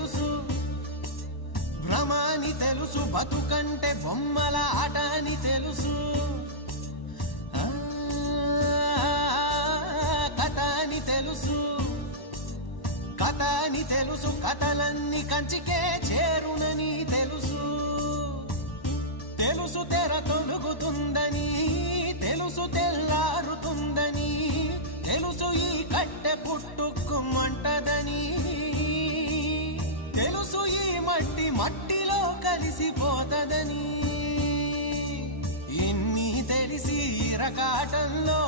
తెలుసు, భ్రమాని తెలుసు, బతుకంటే బొమ్మల ఆట అని తెలుసు, కథ అని తెలుసు, కథ అని తెలుసు, కథలన్నీ కంచికే చేరునని తెలుసు, తెలుసు తెర తొలుగుతుందని, తెలుసు తెల్లారుతుందని, తెలుసు ఈ కట్టె పుట్టుకుమంటదని, తెలుసు ఈ మట్టి మట్టిలో కలిసిపోతదని, ఇన్ని తెలిసి ఇరకాటంలో